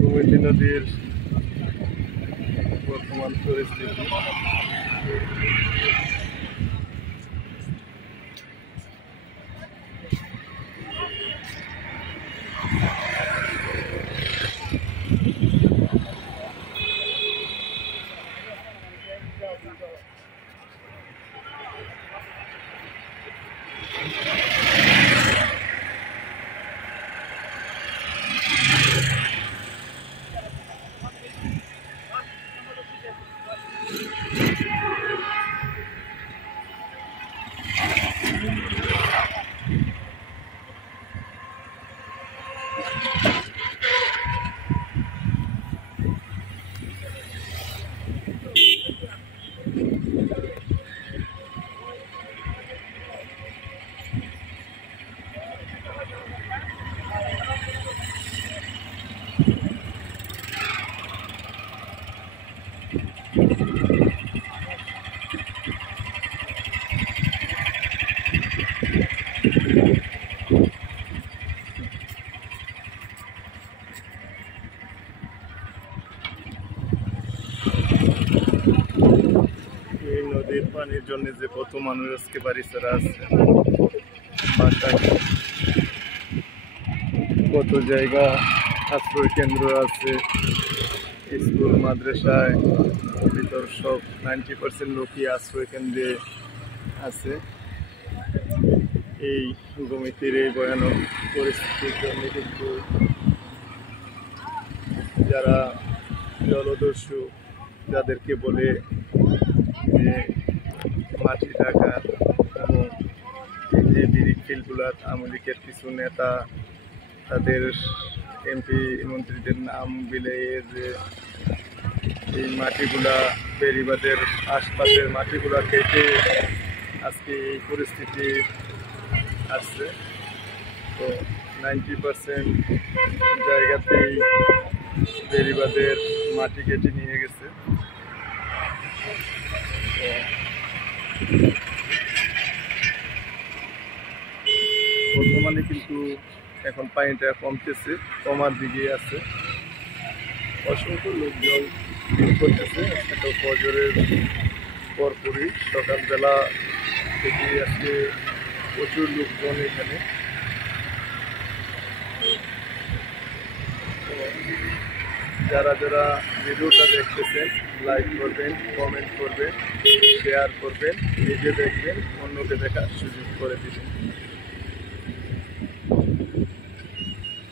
গোমতী নদীর বর্তমান পরিস্থিতি। এই নদীর পানির জন্য যে কত মানুষ আজকে বাড়ি ছাড়া আছে, কত জায়গা আশ্রয় কেন্দ্র আছে, স্কুল মাদ্রাসায় ভিতর সব 90% লোকই আশ্রয় কেন্দ্রে আছে। এই গোমতীর এই ভয়ানক পরিস্থিতির জন্য কিন্তু যারা জলদস্যু, যাদেরকে বলে যে মাটি ডাকাত এবং যে বিড়ি ফিল্ডগুলার আওয়ামী লীগের কিছু নেতা তাদের এমপি মন্ত্রীদের নাম বিলিয়ে যে এই মাটিগুলা বেড়িবাঁধের আশপাশের মাটিগুলা কেটে আজকে এই পরিস্থিতি আসছে। তো 90% জায়গাতেই বেড়িবাঁধের মাটি কেটে নিয়ে গেছে। বর্তমানে কিন্তু এখন পানিটা কমতেছে, কমার দিকে আছে। অসংখ্য লোকজন করতেছে। তো ফজরের পরপরই সকালবেলা থেকে আজকে প্রচুর লোকজন এখানে। যারা যারা ভিডিওটা দেখতেছেন লাইক করবেন, কমেন্ট করবেন, শেয়ার করবেন, নিজে দেখবেন, অন্যকে দেখার সুযোগ করে দিবেন।